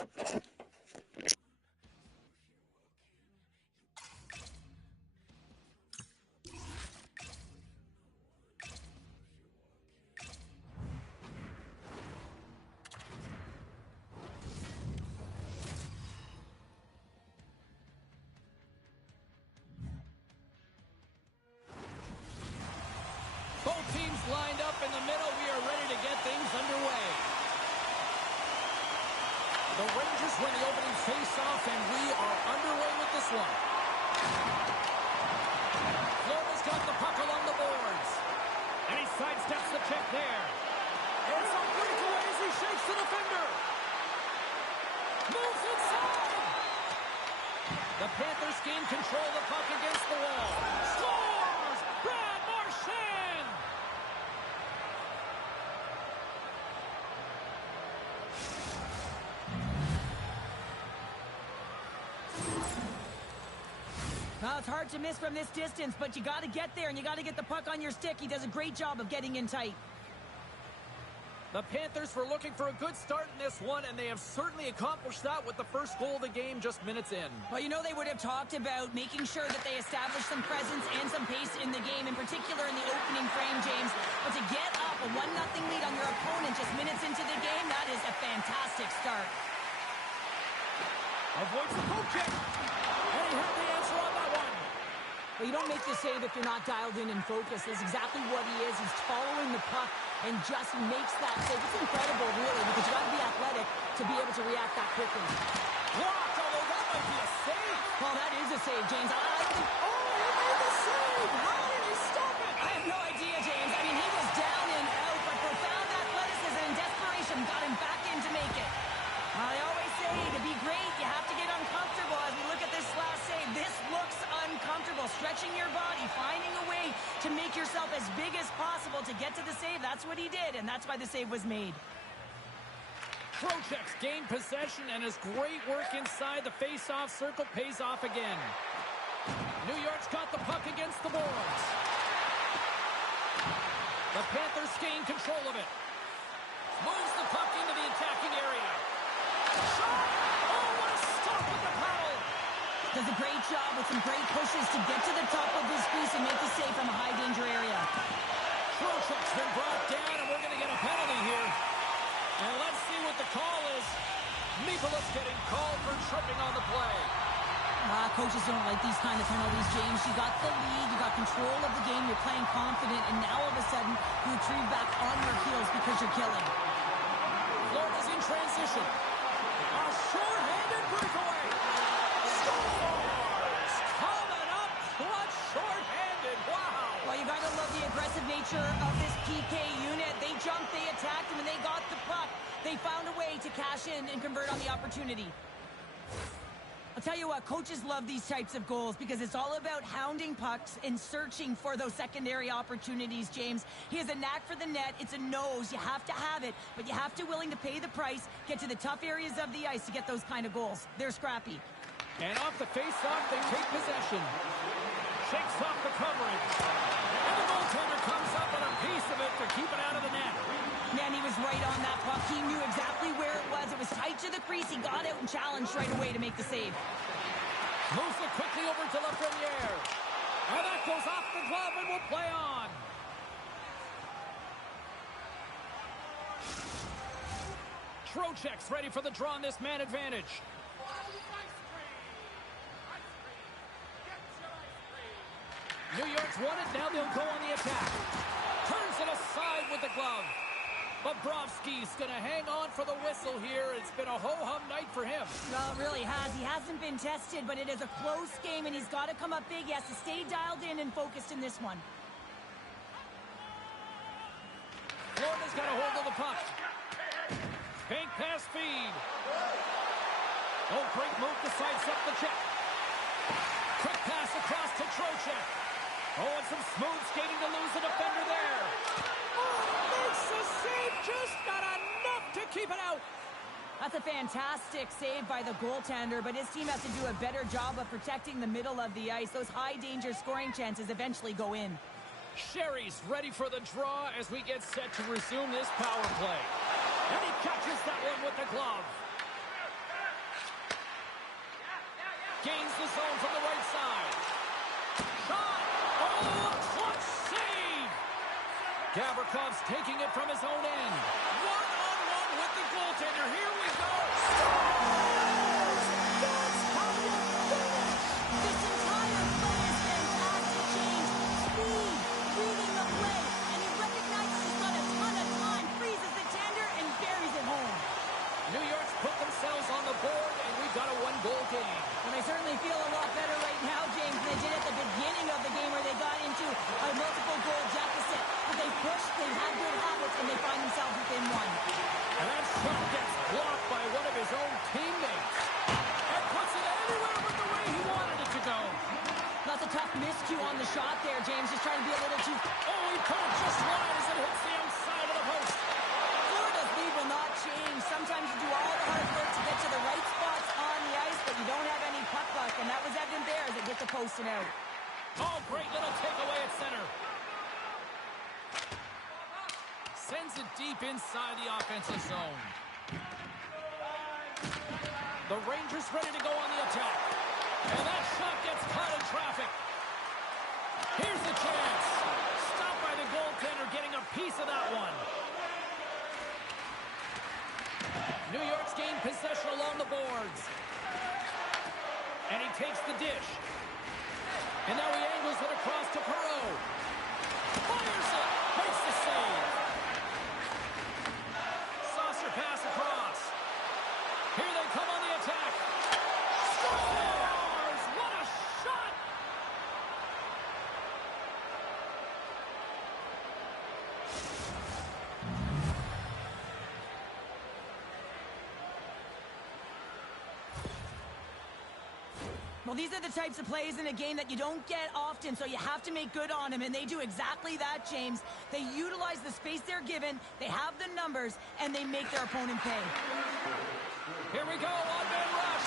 Both teams lined up in the middle. We are ready to get things underway. The Rangers win the opening face-off, and we are underway with this one. Florida's got the puck along the boards. And he sidesteps the check there. It's a breakaway as he shakes the defender. Moves inside. The Panthers gain control of the puck against the wall. Scores! Brad Marchand! Well, it's hard to miss from this distance, but you got to get there, and you got to get the puck on your stick. He does a great job of getting in tight. The Panthers were looking for a good start in this one, and they have certainly accomplished that with the first goal of the game just minutes in. Well, you know they would have talked about making sure that they establish some presence and some pace in the game, in particular in the opening frame, James. But to get up a 1-0 lead on your opponent just minutes into the game, that is a fantastic start. Avoids the poke check. And he had the answer on that one. Well, you don't make the save if you're not dialed in and focused. That's exactly what he is. He's following the puck and just makes that save. It's incredible, really, because you got to be athletic to be able to react that quickly. Blocked, although that might be a save. Well, that is a save, James. Oh, he made the save. How did he stop it? I have no idea, James. I mean, he was down and out, but profound athleticism and desperation got him back in to make it. I always say, to be great, you have to get uncomfortable. As we look at this last save, this looks uncomfortable. Stretching your body, finding a way to make yourself as big as possible to get to the save. That's what he did, and that's why the save was made. Trocheck's gained possession, and his great work inside the face-off circle pays off again. New York's got the puck against the boards. The Panthers gain control of it. Moves the puck into the attacking area. Shot! Oh, what a stop with the paddle! Does a great job with some great pushes to get to the top of his crease and make the save from a high-danger area. Trocheck's been brought down, and we're going to get a penalty here. And let's see what the call is. Nicholas getting called for tripping on the play. Coaches don't like these kind of penalties, James. You got the lead, you got control of the game, you're playing confident, and now all of a sudden, you retrieve back on your heels because you're killing. Florida's in transition. A short-handed breakaway. Scores! Coming up, clutch short-handed. Wow! Well, you got to love the aggressive nature of this PK unit. They jumped, they attacked him, and they got the puck. They found a way to cash in and convert on the opportunity. I'll tell you what, coaches love these types of goals because it's all about hounding pucks and searching for those secondary opportunities, James. He has a knack for the net. It's a nose. You have to have it, but you have to willing to pay the price, get to the tough areas of the ice to get those kind of goals. They're scrappy. And off the face-off, they take possession. Shakes off the coverage. And the goaltender comes up with a piece of it to keep it out of the net. Man, he was right on that puck. He knew exactly where it was. It was tight to the crease. He got out and challenged right away to make the save. Moves it quickly over to Lafreniere. And that goes off the glove and will play on. Trocheck's ready for the draw on this man advantage. New York's won it. Now they'll go on the attack. Turns it aside with the glove. Bobrovsky's going to hang on for the whistle here. It's been a ho-hum night for him. Well, it really has. He hasn't been tested, but it is a close game, and he's got to come up big. He has to stay dialed in and focused in this one. Florida's got a hold of the puck. Bank pass feed. Oh, great move to sidestep the check. Quick pass across to Trocheck. Oh, and some smooth skating to lose the defender there. Makes the save, just not enough to keep it out. That's a fantastic save by the goaltender, but his team has to do a better job of protecting the middle of the ice. Those high-danger scoring chances eventually go in. Sherry's ready for the draw as we get set to resume this power play. And he catches that one with the glove. Gains the zone from the right side. Shot! Oh, clutch save! Gavrikov taking it from his own end. One-on-one with the goaltender. Here we go. Scores! That's how you finish! This entire play is fantastic, James. Speed, reading the play, and he recognizes he's got a ton of time, freezes the tender, and buries it home. New York's put themselves on the board, and we've got a one-goal game. And they certainly feel a lot better right now, James, than they did at the beginning of the game where they got into a multiple-goal deficit. But they pushed, they had good habits, and they find themselves within one. And that shot gets blocked by one of his own teammates. And puts it anywhere but the way he wanted it to go. That's a tough miscue on the shot there, James. Just trying to be a little too... Oh, he put it just wide as it hits the outside of the post. Florida's lead will not change. Sometimes you do all the hard work to get to the right spots on the ice, but you don't have any puck luck, and that was evident there as it hit the post and out. Oh, great little takeaway at center. Sends it deep inside the offensive zone. The Rangers ready to go on the attack. And that shot gets caught in traffic. Here's the chance. Stopped by the goaltender, getting a piece of that one. New York's gained possession along the boards. And he takes the dish. And now he angles it across to Perreault. Fires it. Makes the save. Saucer pass across. Here they come on the attack. Scores! What a shot! Well, these are the types of plays in a game that you don't get often, so you have to make good on them, and they do exactly that, James. They utilize the space they're given, they have the numbers, and they make their opponent pay. Here we go, on-man rush.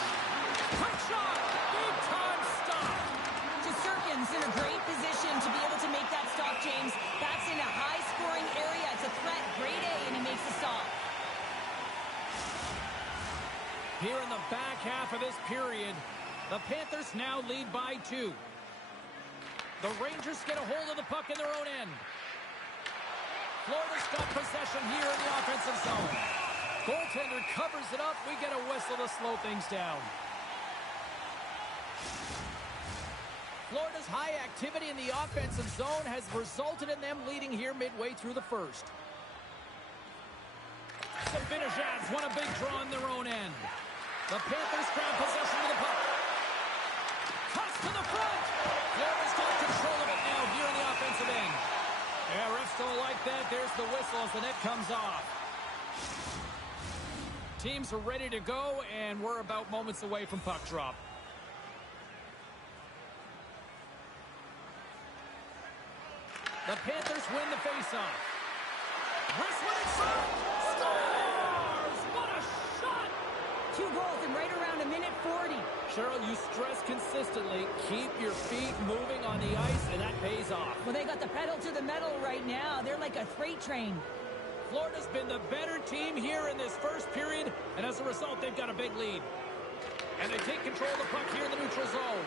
Quick shot! Big time stop! Jassurkin's in a great position to be able to make that stop, James. That's in a high-scoring area. It's a threat, grade A, and he makes the stop. Here in the back half of this period, the Panthers now lead by 2. The Rangers get a hold of the puck in their own end. Florida's got possession here in the offensive zone. Goaltender covers it up. We get a whistle to slow things down. Florida's high activity in the offensive zone has resulted in them leading here midway through the first. Zibanejad's won a big draw in their own end. The Panthers grab possession of the puck. Cuts to the front. Florida's got control of it now here in the offensive end. Yeah, refs don't like that. There's the whistle as the net comes off. Teams are ready to go, and we're about moments away from puck drop. The Panthers win the faceoff. Wrist one inside. Scores! What a shot! 2 goals in right around a minute 40. Cheryl, you stress consistently, keep your feet moving on the ice, and that pays off. Well, they got the pedal to the metal right now. They're like a freight train. Florida's been the better team here in this first period, and as a result, they've got a big lead. And they take control of the puck here in the neutral zone.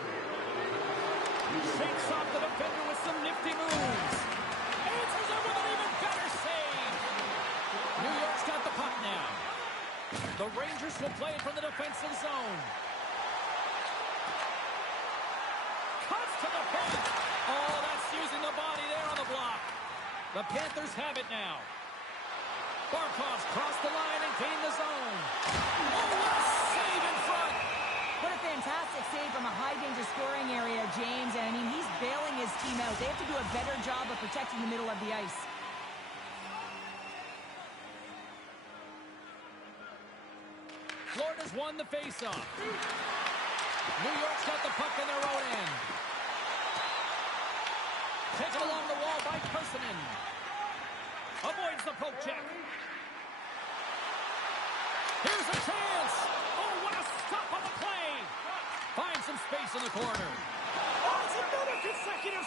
Shakes off the defender with some nifty moves. Answers it with an even better save. New York's got the puck now. The Rangers will play it from the defensive zone. Cuts to the point. Oh, that's using the body there on the block. The Panthers have it now. Barkov's crossed the line and gained the zone. Oh, what a save in front. What a fantastic save from a high-danger scoring area, James. And, I mean, he's bailing his team out. They have to do a better job of protecting the middle of the ice. Florida's won the faceoff. New York's got the puck in their own end. Taken along the wall by Kuusinen. Avoids the poke check. Here's a chance. Oh, what a stop on the play. Finds some space in the corner. Oh, it's another consecutive...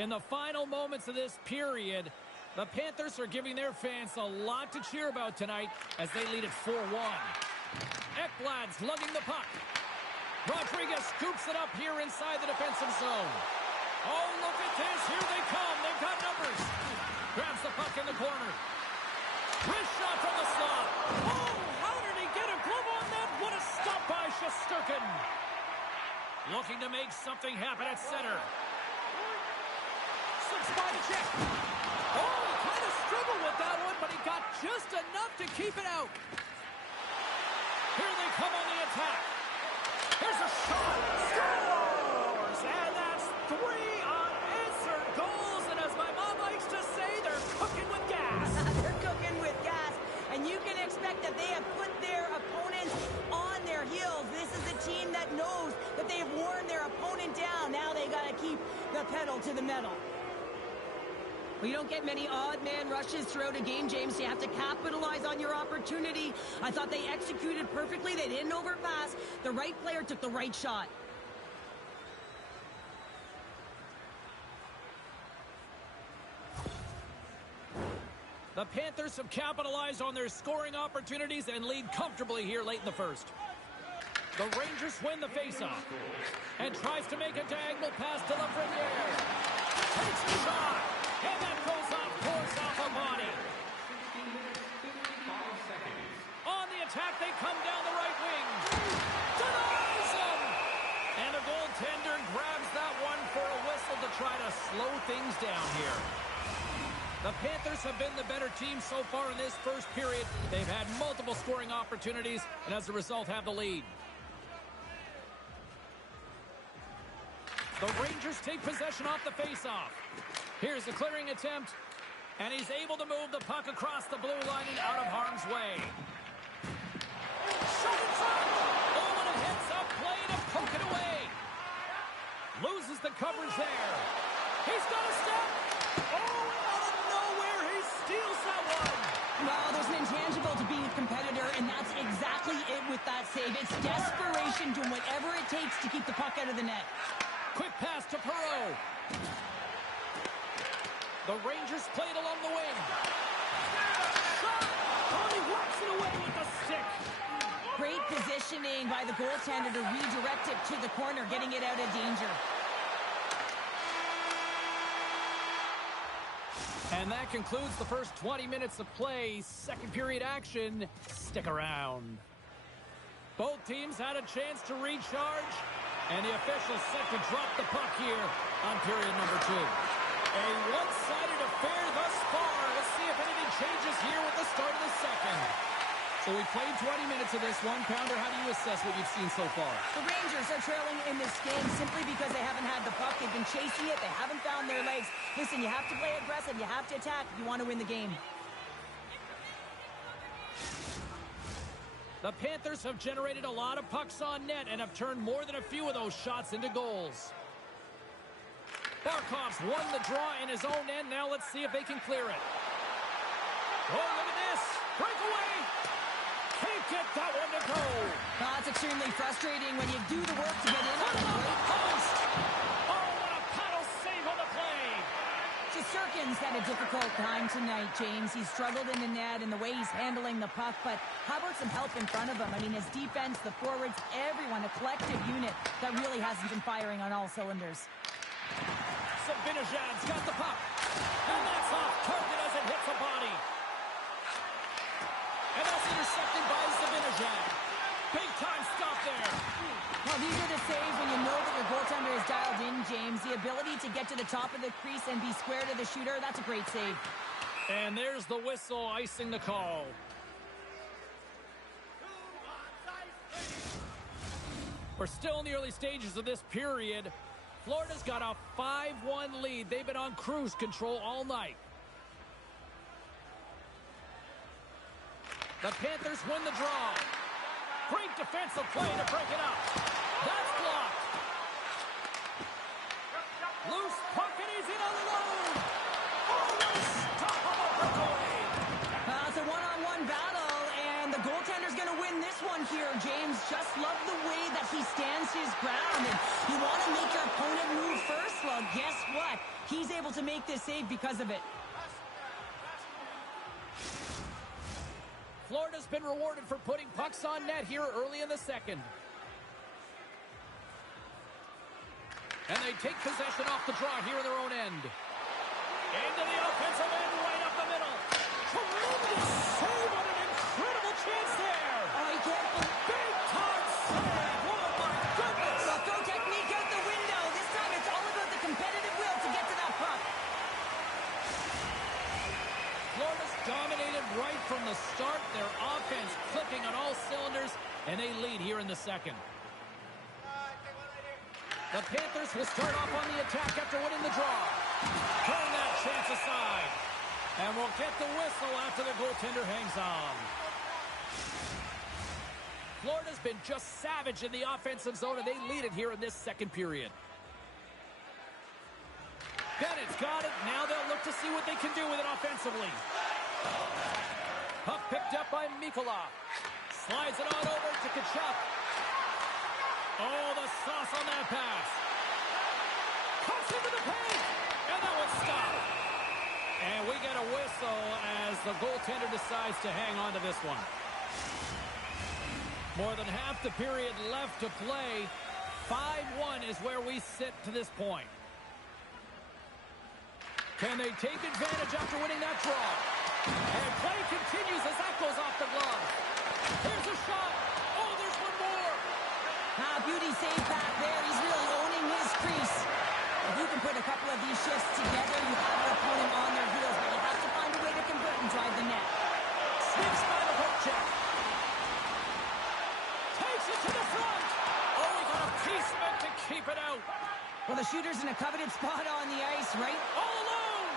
In the final moments of this period, the Panthers are giving their fans a lot to cheer about tonight as they lead at 4-1. Ekblad's lugging the puck. Rodriguez scoops it up here inside the defensive zone. Oh, look at this. Here they come. They've got numbers. Grabs the puck in the corner. Wrist shot from the slot. Oh, how did he get a glove on that? What a stop by Shesterkin. Looking to make something happen at center. Slips by the check. Oh, he kind of struggled with that one, but he got just enough to keep it out. Here they come on the attack. Here's a shot. Scores! And that's 3 unanswered goals. And as my mom likes to say, they're cooking with gas. They're cooking with gas. And you can expect that they have put their opponents on their heels. This is a team that knows that they have worn their opponent down. Now they got to keep the pedal to the metal. Well, you don't get many odd man rushes throughout a game, James. You have to capitalize on your opportunity. I thought they executed perfectly. They didn't overpass. The right player took the right shot. The Panthers have capitalized on their scoring opportunities and lead comfortably here late in the first. The Rangers win the faceoff and tries to make a diagonal pass to Lafreniere. Takes a shot, and that goes off, pours off a body. On the attack, they come down the right wing. Denies him! And the goaltender grabs that one for a whistle to try to slow things down here. The Panthers have been the better team so far in this first period. They've had multiple scoring opportunities, and as a result, have the lead. The Rangers take possession off the faceoff. Here's the clearing attempt, and he's able to move the puck across the blue line and out of harm's way. Shot in front! Oh, and a heads-up play to poke it away. Loses the coverage there. He's got a step. Oh, out of nowhere, he steals that one. Well, there's an intangible to being a competitor, and that's exactly it with that save. It's desperation, doing whatever it takes to keep the puck out of the net. Quick pass to Perreault. The Rangers played along the wing. Shot! Oh, he whacks it away with the stick. Great positioning by the goaltender to redirect it to the corner, getting it out of danger. And that concludes the first 20 minutes of play. Second period action. Stick around. Both teams had a chance to recharge, and the officials set to drop the puck here on period number 2. A one-sided affair thus far. Let's see if anything changes here with the start of the second. So we played 20 minutes of this one. Pounder, how do you assess what you've seen so far? The Rangers are trailing in this game simply because they haven't had the puck. They've been chasing it. They haven't found their legs. Listen, you have to play aggressive. You have to attack if you want to win the game. The Panthers have generated a lot of pucks on net and have turned more than a few of those shots into goals. Barkov's won the draw in his own end. Now let's see if they can clear it. Oh, look at this. Breakaway. Can't get that one to go. Well, it's extremely frustrating when you do the work to get in on the great post. Oh, what a paddle save on the play. Shesterkin's had a difficult time tonight, James. He's struggled in the net and the way he's handling the puck, but how about some help in front of him? I mean, his defense, the forwards, everyone, a collective unit that really hasn't been firing on all cylinders. Sabinajad's got the puck. And that's off target as it hits a body. And that's intercepted by Sabinajad. Big time stop there. Well, these are the saves when you know that your goaltender is dialed in, James. The ability to get to the top of the crease and be square to the shooter, that's a great save. And there's the whistle icing the call. We're still in the early stages of this period. Florida's got a 5-1 lead. They've been on cruise control all night. The Panthers win the draw. Great defensive play to break it up. That's blocked. Loose puck and he's in alone. Oh, unstoppable breakaway. It's a one-on-one battle, and the goaltender's going to win this one here, James. Just love the way that he stands his ground. And you want to make your opponent move first? Well, Well, guess what? He's able to make this save because of it. Florida's been rewarded for putting pucks on net here early in the second. And they take possession off the draw here in their own end. Into the offensive end, right up the middle. Tremendous save on an incredible chance there. Oh, he can't believe Big time save. Oh, my goodness. the throw technique out the window. This time it's all about the competitive will to get to that puck. Florida's dominated right from the start. Their offense clicking on all cylinders, and they lead here in the second. The Panthers will start off on the attack after winning the draw. Turn that chance aside. And we'll get the whistle after the goaltender hangs on. Florida's been just savage in the offensive zone, and they lead it here in this second period. Bennett's got it. Now they'll look to see what they can do with it offensively. Puck picked up by Mikkola. Slides it on over to Kachuk. Oh, the sauce on that pass. Cuts into the paint. And that one's stopped. And we get a whistle as the goaltender decides to hang on to this one. More than half the period left to play. 5-1 is where we sit to this point. Can they take advantage after winning that draw? And play continues as that goes off the glove. Here's a shot. Oh, there's one more. Beauty save back there. He's really owning his crease. If you can put a couple of these shifts together, you have your opponent on their heels, but you have to find a way to convert and drive the net. Sneaks by the hook check. Takes it to the front. Oh, we got a piece meant to keep it out. Well, the shooter's in a coveted spot on the ice, right? All alone.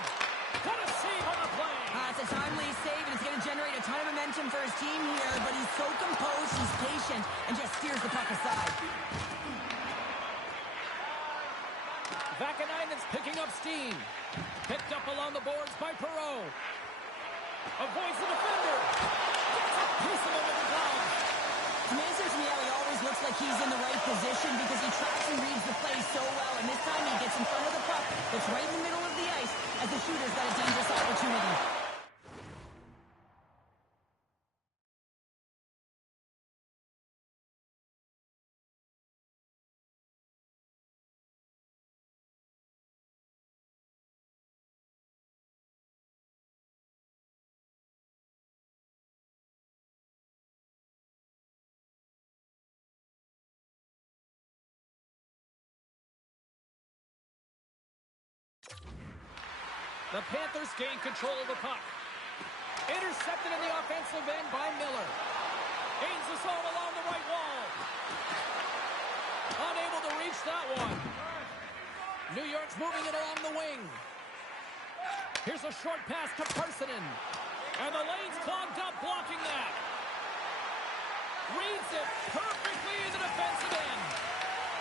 What a save on the play. It's a timely save, and it's going to generate a ton of momentum for his team here, but he's so composed, he's patient, and just steers the puck aside. Vakanainen's picking up steam. Picked up along the boards by Perreault. Avoids the defender. Gets a piece of it with the glove. It's amazing to me how he always looks like he's in the right position because he tracks and reads the play so well, and this time he gets in front of the puck. It's right in the middle of the ice as the shooter's got a dangerous opportunity. The Panthers gain control of the puck. Intercepted in the offensive end by Miller. Gains the zone along the right wall. Unable to reach that one. New York's moving it along the wing. Here's a short pass to Parssinen. And the lane's clogged up, blocking that. Reads it perfectly in the defensive end.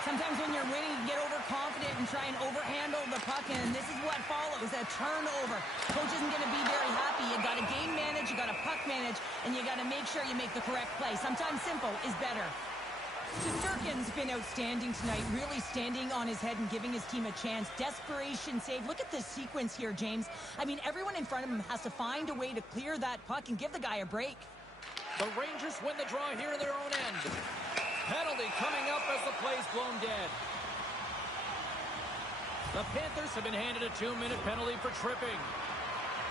Sometimes when you're winning, you get overconfident and try and overhandle the puck, and this is what follows, a turnover. Coach isn't going to be very happy. You got to game manage, you got to puck manage, and you got to make sure you make the correct play. Sometimes simple is better. Shesterkin's been outstanding tonight, really standing on his head and giving his team a chance. Desperation save. Look at this sequence here, James. I mean, everyone in front of him has to find a way to clear that puck and give the guy a break. The Rangers win the draw here in their own end. Penalty coming up as the play's blown dead. The Panthers have been handed a 2-minute penalty for tripping.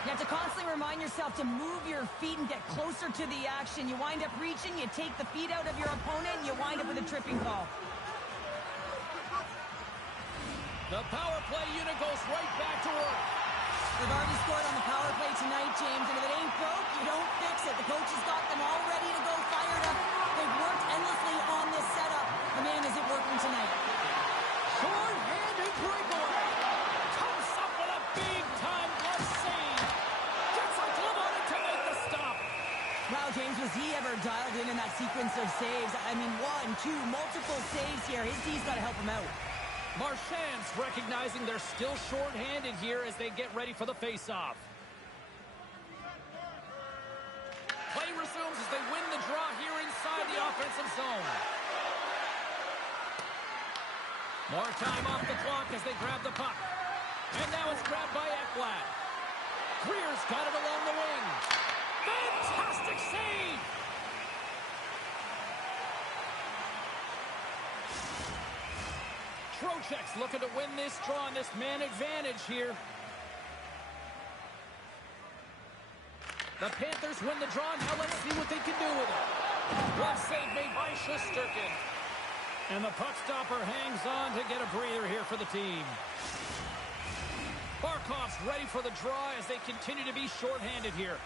You have to constantly remind yourself to move your feet and get closer to the action. You wind up reaching, you take the feet out of your opponent, and you wind up with a tripping call. The power play unit goes right back to work. They've already scored on the power play tonight, James, and if it ain't broke, you don't fix it. The coach has got them all ready to go, fired up. They've worked endlessly on this setup. The man, is it working tonight? Short-handed breakaway. Comes up with a big-time glove save. Gets a glove on it to make the stop. Wow, James, was he ever dialed in that sequence of saves? I mean, 1, 2, multiple saves here. His D's got to help him out. Marchand's recognizing they're still short-handed here as they get ready for the face-off. Play resumes as they win the draw here inside the offensive zone. More time off the clock as they grab the puck. And now it's grabbed by Ekblad. Greer's got it along the wing. Fantastic save! Trocheck's looking to win this draw on this man advantage here. The Panthers win the draw. Now let's see what they can do with it. What save made by Shesterkin. And the puck stopper hangs on to get a breather here for the team. Barkov's ready for the draw as they continue to be shorthanded here.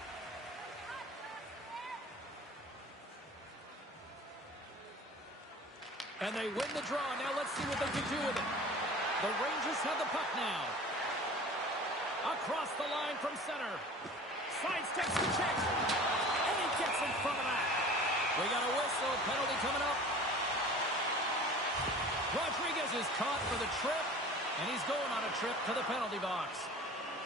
And they win the draw. Now let's see what they can do with it. The Rangers have the puck now. Across the line from center. Sidesteps the check. And he gets in front of that. We got a whistle. Penalty coming up. Rodriguez is caught for the trip. And he's going on a trip to the penalty box.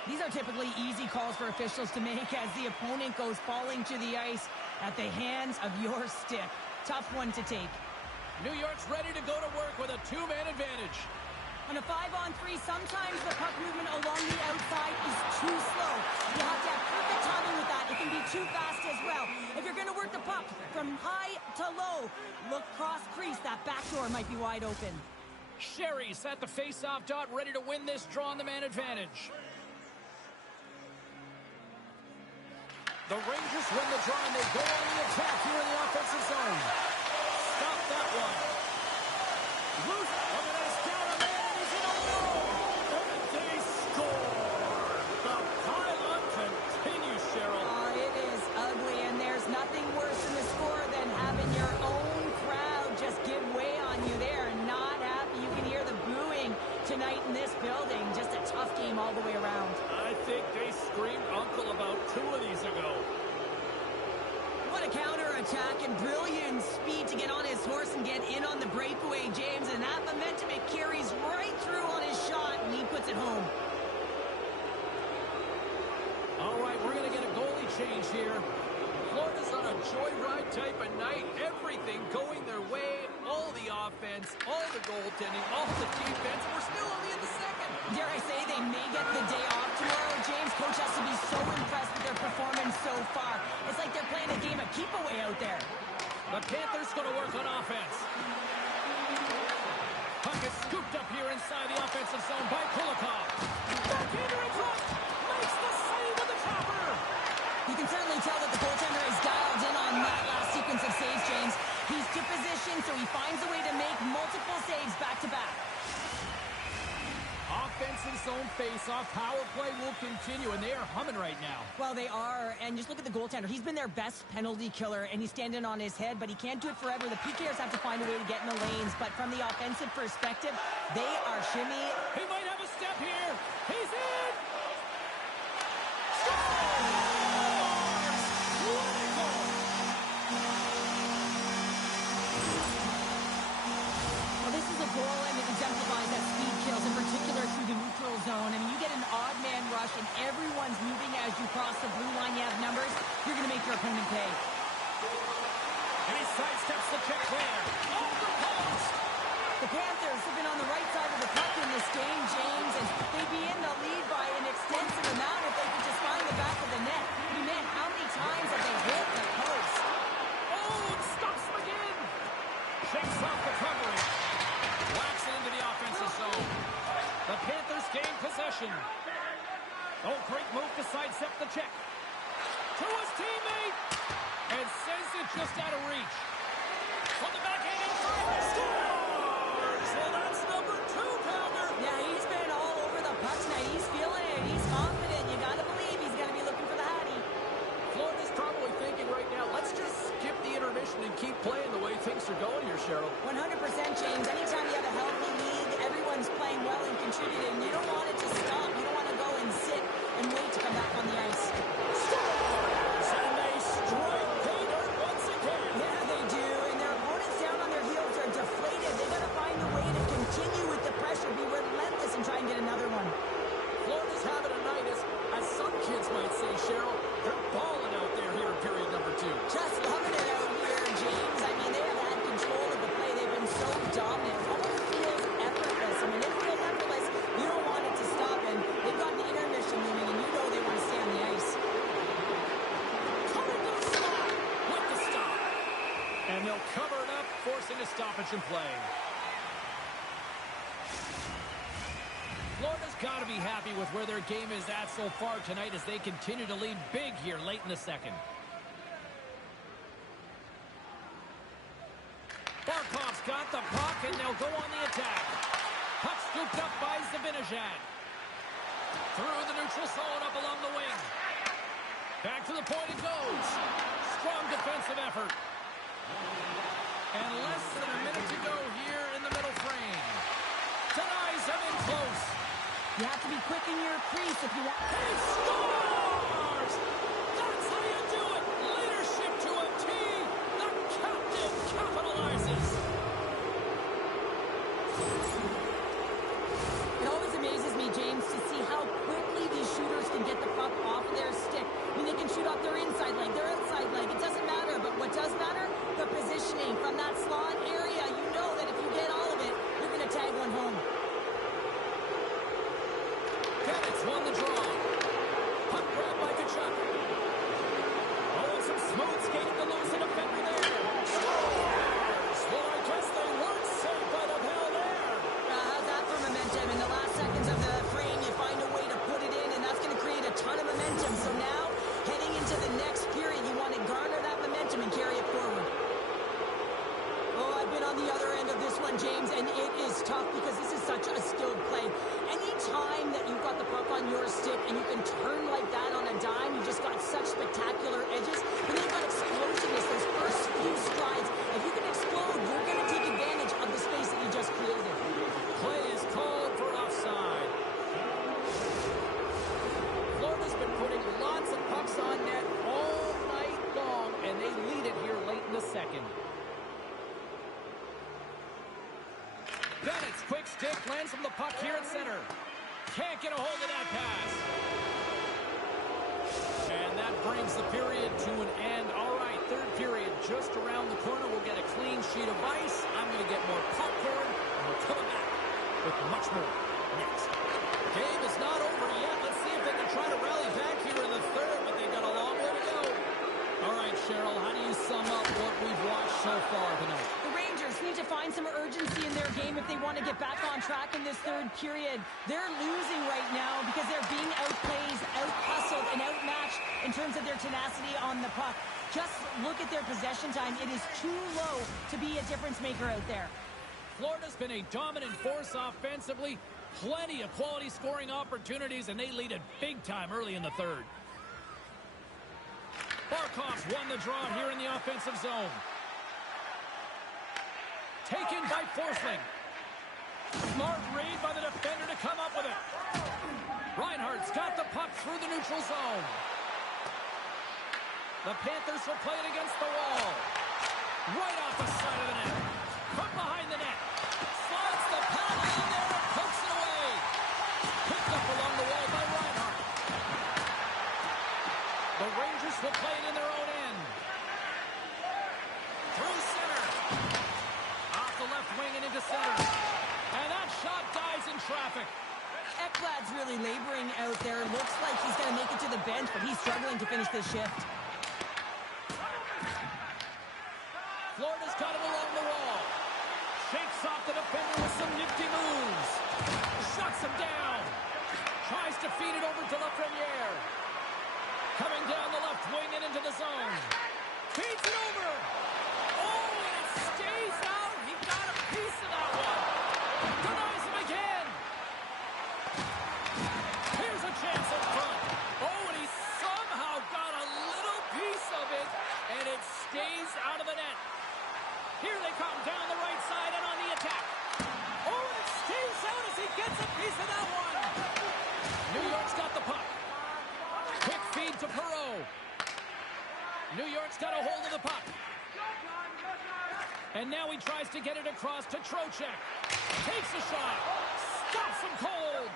These are typically easy calls for officials to make as the opponent goes falling to the ice at the hands of your stick. Tough one to take. New York's ready to go to work with a two-man advantage. On a 5-on-3, sometimes the puck movement along the outside is too slow. You have to have perfect timing with that. It can be too fast as well. If you're going to work the puck from high to low, look cross crease. That back door might be wide open. Sherry's at the face-off dot, ready to win this draw on the man advantage. The Rangers win the draw, and they go on the attack here in the offensive zone. Stop that one. Ruth, look at this, down a man, and he's in alone. And they score. The pile-on continues, Cheryl. Oh, it is ugly, and there's nothing worse in the score than having your own crowd just give way on you. They're not happy. You can hear the booing tonight in this building. Just a tough game all the way around. I think they screamed uncle about 2 of these ago. What a counter-attack and brilliant speed to get on his horse and get in on the breakaway, James. And that momentum, it carries right through on his shot, and he puts it home. All right, we're going to get a goalie change here. Florida's on a joyride type of night. Everything going their way. All the offense, all the goaltending, all the defense. We're still only in the second. Dare I say they may get the day off tomorrow, James. Coach has to be so impressed with their performance so far. It's like they're playing a game of keep-away out there. The Panthers going to work on offense. Puck is scooped up here inside the offensive zone by Kulikov. Backhander in front. Makes the save with the chopper. You can certainly tell that the goaltender is dialed in on that last sequence of saves, James. He's to position, so he finds a way to make multiple saves back-to-back. Offensive zone face-off. Power play will continue, and they are humming right now. Well, they are, and just look at the goaltender. He's been their best penalty killer, and he's standing on his head, but he can't do it forever. The PKers have to find a way to get in the lanes, but from the offensive perspective, they are shimmy. He might have a step here. He's in! Well, this is a goal, and it exemplifies that speed kills, in particular through the neutral zone. I mean, you get an odd man rush, and everyone's moving as you cross the blue line. You have numbers. You're going to make your opponent pay. And he sidesteps the check clear. Off the post! The Panthers have been on the right side of the puck in this game, James, and they'd be in the lead by an extensive amount if they could just find the back of the net. I mean, man, how many times have they hit the post? Oh, it stops him again! Shakes off the covering. Whacks it into the offensive zone. The Panthers gain possession. Oh, great move to sidestep the check. To his teammate! And sends it just out of reach. From the backhand inside, scores! Well, that's number 2-pounder. Yeah, he's been all over the puck tonight. He's feeling it. He's confident. You got to believe he's going to be looking for the Hattie. Florida's probably thinking right now, let's just skip the intermission and keep playing the way things are going here, Cheryl. 100%, James. Anytime you have a healthy league, everyone's playing well and contributing. You don't want it to stop. You don't want to go and sit and wait to come back on the ice. Scores! And they strike pay dirt once again. Yeah, they do. And their opponents down on their heels are deflated. They got to find a way to continue with the pressure, be relentless, and try and get another one. Florida's having a night, as some kids might say, Cheryl. They're balling out there here in period number 2. Just loving it out here, James. I mean, they have had control of the play. They've been so dominant. It almost feels effortless play. Florida's got to be happy with where their game is at so far tonight as they continue to lead big here late in the second. Barkov's got the puck, and they'll go on the attack. Puck scooped up by Zibanejad. Through the neutral zone, up along the wing. Back to the point it goes. Strong defensive effort. And less than a minute to go here in the middle frame. Denies him in close. You have to be quick in your crease if you want. He scores! That's how you do it! Leadership to a T! The captain capitalizes! It always amazes me, James, to see how quickly these shooters can get the puck off of their stick. I mean, they can shoot off their inside leg, their outside leg. It doesn't matter, but what does matter? The positioning from that slot area. You know that if you get all of it, you're going to tag one home. It's won the draw. Puck grab by Kachuk. Oh, some smooth skating to lose a defender there. Scores! Well, I guess they weren't safe by the hell there. How's that for momentum? In the last seconds of the frame, you find a way to put it in, and that's going to create a ton of momentum. So now, heading into the next period, you want to garner that momentum and carry it forward. Oh, I've been on the other end of this one, James, and it is tough because this is such a skilled play. Any time that you've got the puck on your stick and you can turn like that on a dime, you just got such spectacular edges. But then you've got explosiveness, those first few strides. If you can explode, you're going to take advantage of the space that you just created. Play is called for offside. Florida's been putting lots of pucks on net all night long, and they lead it here late in the second. Bennett's quick stick lands from the puck here at center. Can't get a hold of that pass. And that brings the period to an end. All right, third period just around the corner. We'll get a clean sheet of ice. I'm going to get more popcorn, and we're coming back with much more next. Game is not over yet. Let's see if they can try to rally back here in the third, but they've got a long way to go. All right, Cheryl, how do you sum up what we've watched so far tonight? The Rangers need to find some urgency in their game if they want to get back on track in this third period. They're losing right now because they're being outplayed, out-hustled, and outmatched in terms of their tenacity on the puck. Just look at their possession time. It is too low to be a difference maker out there. Florida's been a dominant force offensively. Plenty of quality scoring opportunities, and they lead it big time early in the third. Barkov's won the draw here in the offensive zone. Taken by Forsling. Smart read by the defender to come up with it. Reinhardt's got the puck through the neutral zone. The Panthers will play it against the wall. Right off the side of the net. From behind the net. Slides the paddle in there and pokes it away. Picked up along the wall by Reinhardt. The Rangers will play it in their own end. Through center. Off the left wing and into center. And that shot dies in traffic. Ekblad's really laboring out there. Looks like he's going to make it to the bench, but he's struggling to finish this shift. Florida's got it along the wall. Shakes off the defender with some nifty moves. Shuts him down. Tries to feed it over to Lafreniere. Coming down the left wing and into the zone. Feeds it over. Oh, and it stays out. He got a piece of that one. Denies him again. Here's a chance up front. Oh, and he somehow got a little piece of it, and it stays out of the net. Here they come down the right side and on the attack. Oh, and it stays out as he gets a piece of that one. New York's got the puck. Quick feed to Perreault. New York's got a hold of the puck. And now he tries to get it across to Trocheck. Takes a shot. Stops him cold.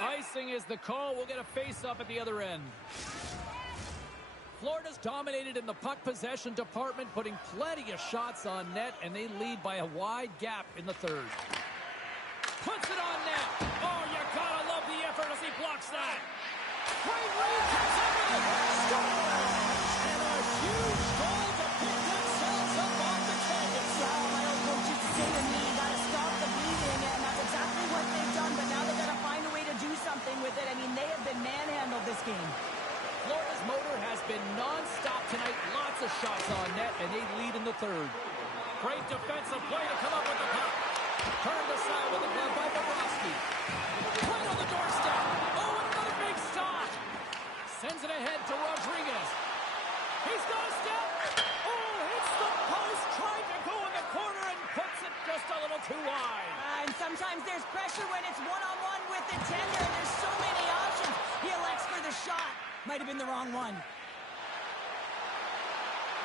Icing is the call. We'll get a face-up at the other end. Florida's dominated in the puck possession department, putting plenty of shots on net, and they lead by a wide gap in the third. Puts it on net. Oh, you gotta love the effort as he blocks that. Great read, comes up with it. Scores! And a huge goal to pick in the third. Great defensive play to come up with the puck. Turned aside with the glove by Bobrovsky. Right on the doorstep. Oh, another big stop. Sends it ahead to Rodriguez. He's got a step. Oh, hits the post. Tried to go in the corner and puts it just a little too wide. And sometimes there's pressure when it's one-on-one with the tender, and there's so many options. He elects for the shot. Might have been the wrong one.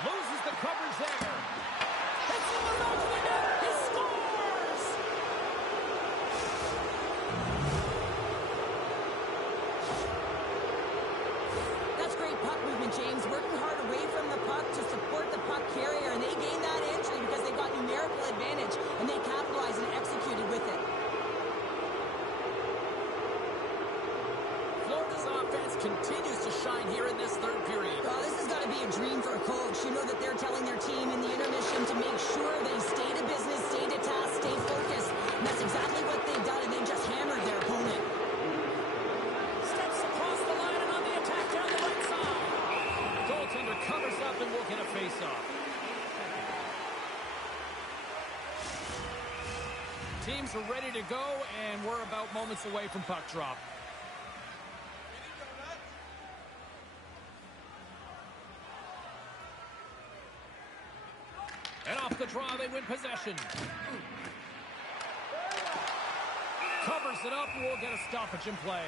Loses the coverage there. Hits in the back of the net. He scores! That's great puck movement, James. Working hard away from the puck to support the puck carrier, and they gained that entry because they got numerical advantage, and they capitalized and executed with it. Florida's offense continues to shine here in this third period. Well, this has got to be a dream for a coach. You know that they're telling their team in the intermission to make sure they stay to business, stay to task, stay focused. And that's exactly what they've done, and they just hammered their opponent. Steps across the line and on the attack down the right side. Goaltender covers up and will get a face-off. Teams are ready to go, and we're about moments away from puck drop. And off the draw, they win possession. Covers it up, and we'll get a stoppage in play.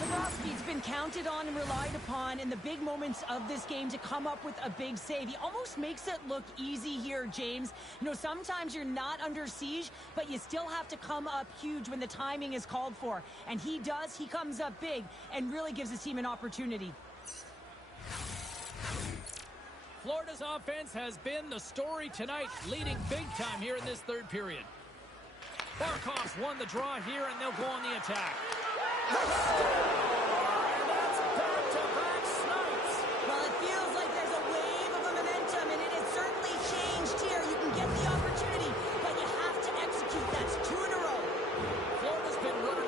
Bobrovsky's been counted on and relied upon in the big moments of this game to come up with a big save. He almost makes it look easy here, James. You know, sometimes you're not under siege, but you still have to come up huge when the timing is called for. And he does. He comes up big and really gives his team an opportunity. Florida's offense has been the story tonight, leading big time here in this third period. Barkov's won the draw here, and they'll go on the attack. And that's back-to-back snipes. Well, it feels like there's a wave of momentum, and it has certainly changed here. You can get the opportunity, but you have to execute. That's 2 in a row. Florida's been running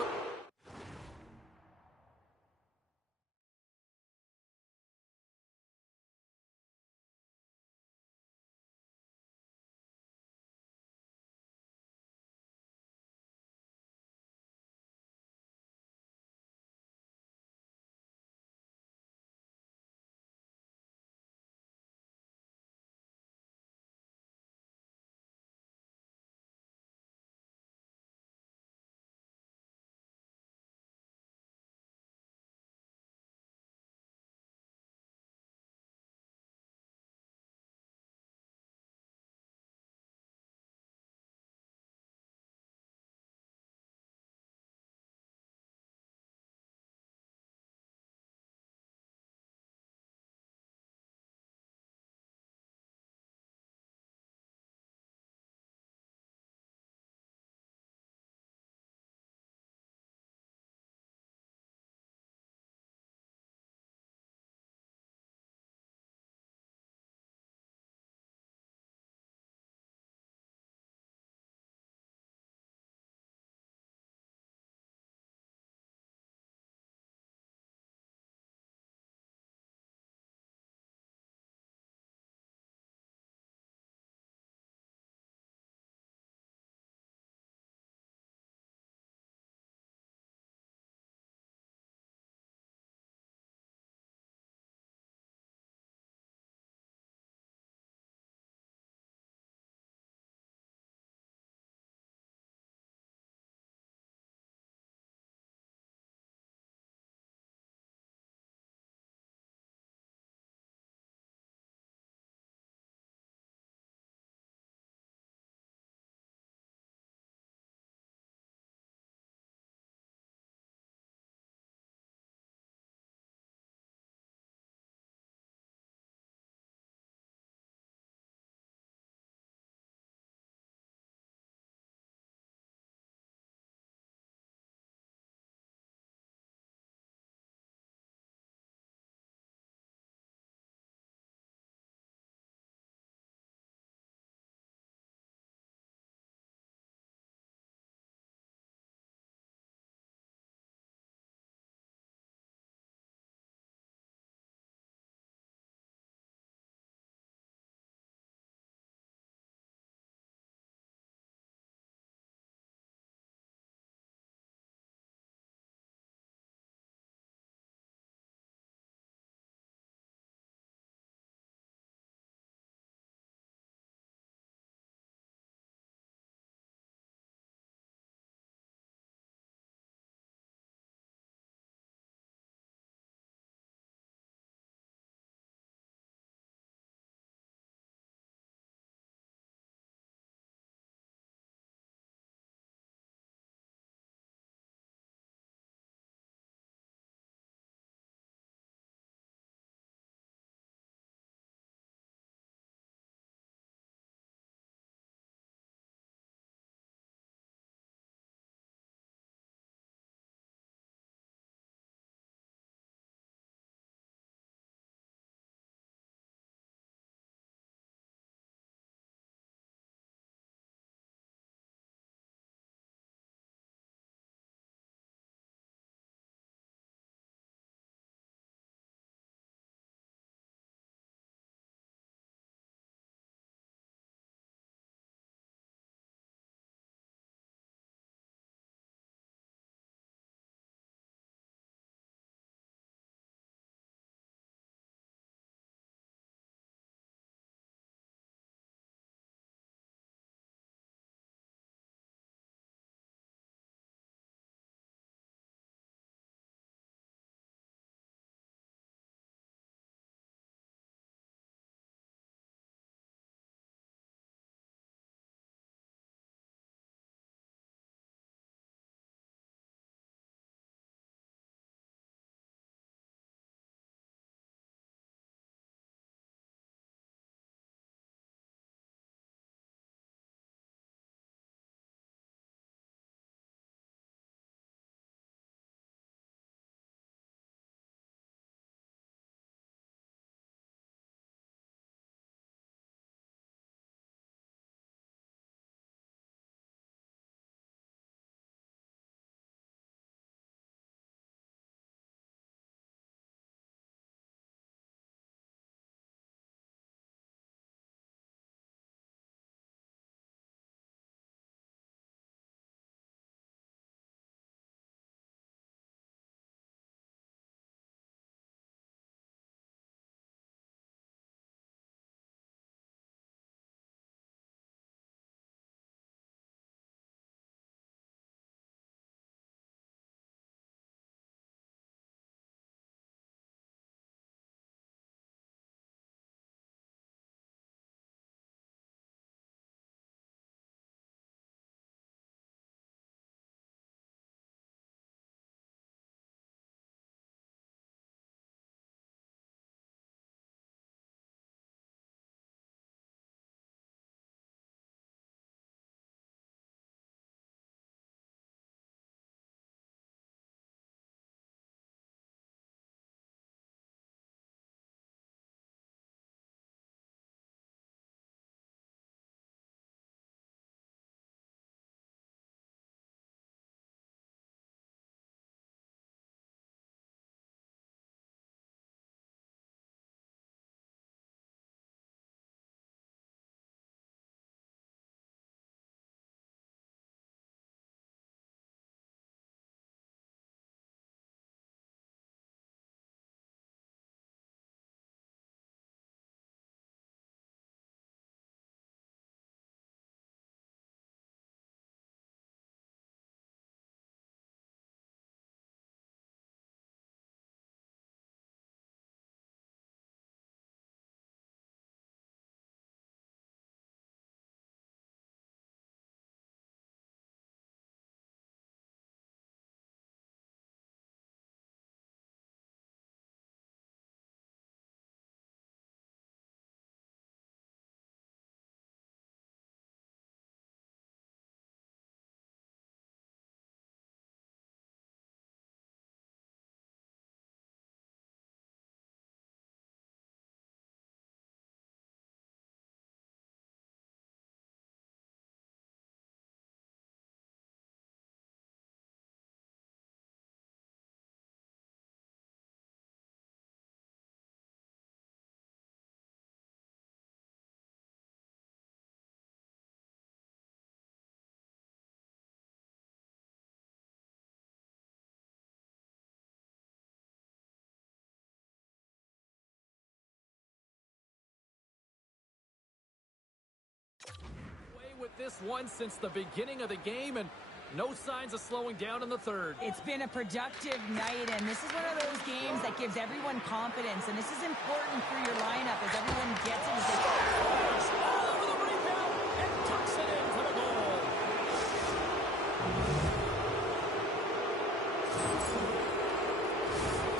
with this one since the beginning of the game, and no signs of slowing down in the third. It's been a productive night, and this is one of those games that gives everyone confidence, and this is important for your lineup as everyone gets it as they all over the rebound and tucks it in for the goal.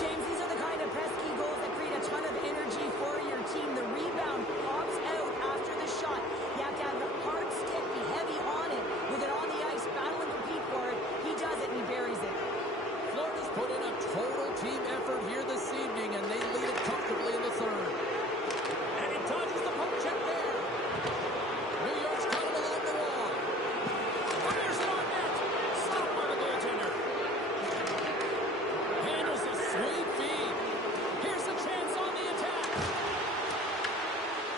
James, these are the kind of pesky goals that create a ton of energy for your team. The rebound pops out after the shot. You have to have a hard stick, be heavy on it, with it on the ice, battle and compete for it. He does it, and he buries it. Florida's put in a total team effort here this evening, and they lead it comfortably in the third. And he dodges the poke check there. New York's got it along the wall. Fires it on net. Stopped by the goaltender. Handles a sweet feed. Here's a chance on the attack.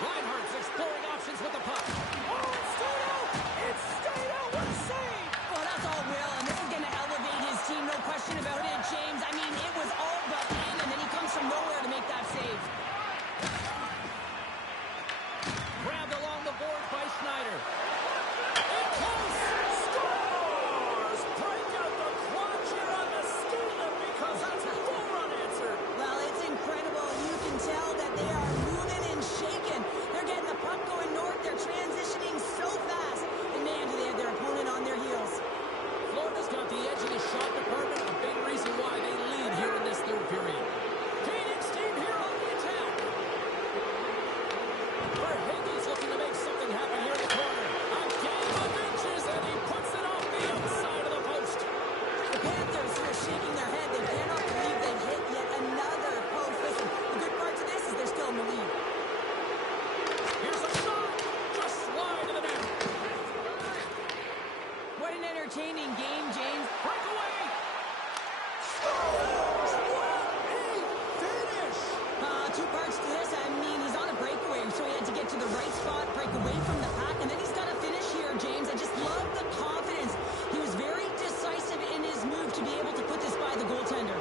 Reinhardt's exploring options with the puck. Oh, it's stayed out! It's stayed out! What a save! Oh, that's all Will, and this is going to elevate his team, no question about it, James. I mean, it was all but in, and then he comes from nowhere to make that save. Grabbed along the boards by Schneider. In close! Scores! Break out the crunch here on the Steelers because that's a full run answer. Well, it's incredible. You can tell that they are moving and shaking. They're getting the puck going north. They're transitioning so fast. And man, do they have their opponent on their heels. Florida's got the edge of the shot department, a big reason why they lead here in this third period. Gaining steam here on the attack. Verhaeghe's looking to make something happen here in the corner. A game of inches, and he puts it off the outside of the post. The Panthers who are shaking their head. They cannot believe they've hit yet another post. Listen, the good part to this is they're still in the lead. Here's a shot, just wide of the net. What an entertaining game, James. Breakaway. Scores! What a finish! Two parts to this. I mean, he's on a breakaway, so he had to get to the right spot, break away from the pack, and then he's got to finish here, James. I just love the confidence. He was very decisive in his move to be able to put this by the goaltender.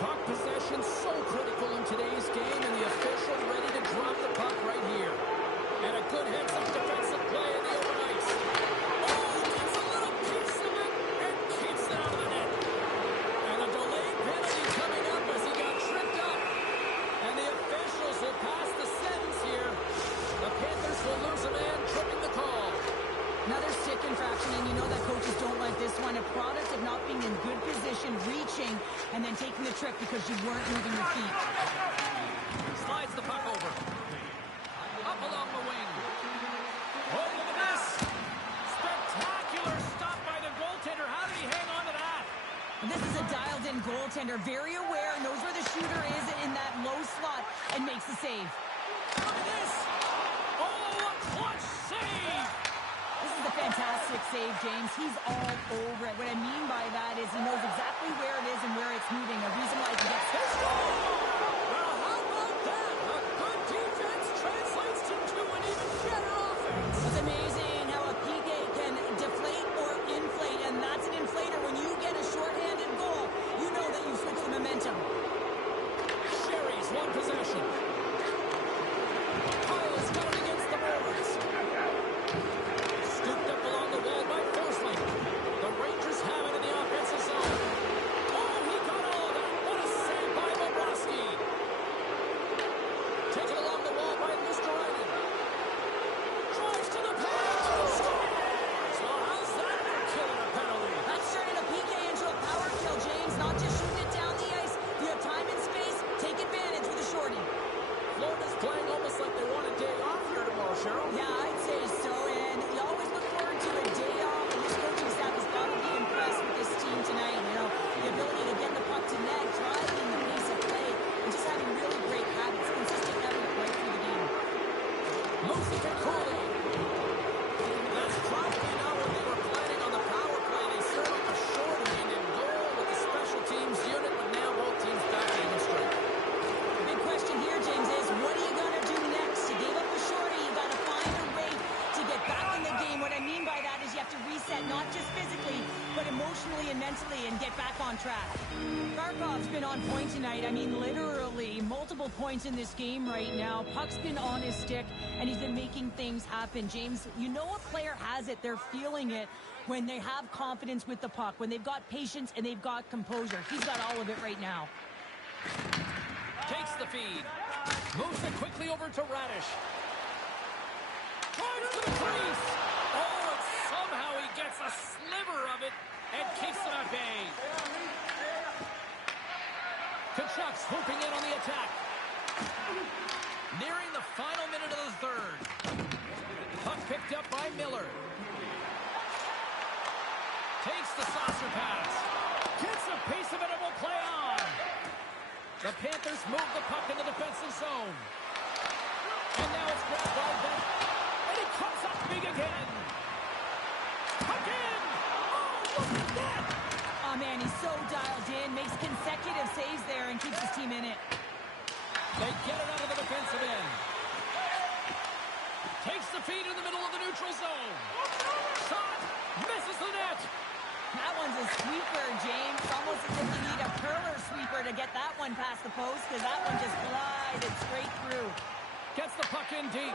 Puck possession so critical in today's game, and the official ready to drop the puck right here. And a good heads-up defensive play in the open ice. Oh, gets a little piece of it and keeps it out of the net. And a delayed penalty coming up as he got tripped up. And the officials will pass the sentence here. The Panthers will lose a man, tripping the call. Another stick infraction, and you know that coaches don't like this one. A product of not being in good position, reaching, and then taking the trip because you weren't moving your feet. Slides the puck over. Up along the wing. Oh, look at this. Spectacular stop by the goaltender. How did he hang on to that? And this is a dialed-in goaltender, very aware, knows where the shooter is in that low slot, and makes the save. Look at this. Oh, a clutch save. This is a fantastic save, James. He's all over it. What I mean by that is he knows exactly where it is and where it's moving. A reason why he can get They score! Well, how about that? A good defense translates into an even better offense. It's amazing how a PK can deflate or inflate, and that's an inflator. When you get a shorthanded goal, you know that you switch the momentum. Sherry's one possession. Kyle's got it against the boards. Scooped up along the wall by Forsling. The Rangers have it in the offensive zone. Oh, he got all of that. What a save by Bobrovsky. Taken along the wall by Luosterainen. Drives to the paint. Scores! Well, how's that for killing a penalty? That's turning a PK into a power kill, James. Not just shooting it down the ice. If you have time and space, take advantage with a shorty. Florida's playing almost like they want a day off here tomorrow, Cheryl. Yeah, I'd say so, and you always look forward to a day off, and this coaching staff has got to be impressed with this team tonight. You know, the ability to get the puck to net, driving the pace of play, and just having really great habits, consistent effort right through the game. Lucy to Cooley. That's probably not what they were planning on the power play. They set up a short-handed goal with the special teams unit, but now both teams back in the straight. The big question here, James, is what are you going to do next? You gave up a shorty. You got to find a way to get back in the game. What I mean by that is you have to reset, not just physically, but emotionally and mentally, and get back on on track. Barkov's been on point tonight. I mean, literally multiple points in this game right now. Puck's been on his stick, and he's been making things happen. James, you know a player has it. They're feeling it when they have confidence with the puck, when they've got patience and they've got composure. He's got all of it right now. Takes the feed. Moves it quickly over to Radish. Drives to the crease. Oh, and somehow he gets a sliver of it and keeps them at bay. Kachuk's swooping in on the attack. Nearing the final minute of the third. Puck picked up by Miller. Takes the saucer pass. Gets a piece of it and will play on. The Panthers move the puck in the defensive zone. And now it's grabbed by Ben. And he comes up big again. Puck in! Oh, look at that! Oh, man, he's so dialed in. Makes consecutive saves there and keeps his team in it. They get it out of the defensive end. Takes the feed in the middle of the neutral zone. Shot! Misses the net! That one's a sweeper, James. Almost as if you need a curler sweeper to get that one past the post, because that one just glided straight through. Gets the puck in deep.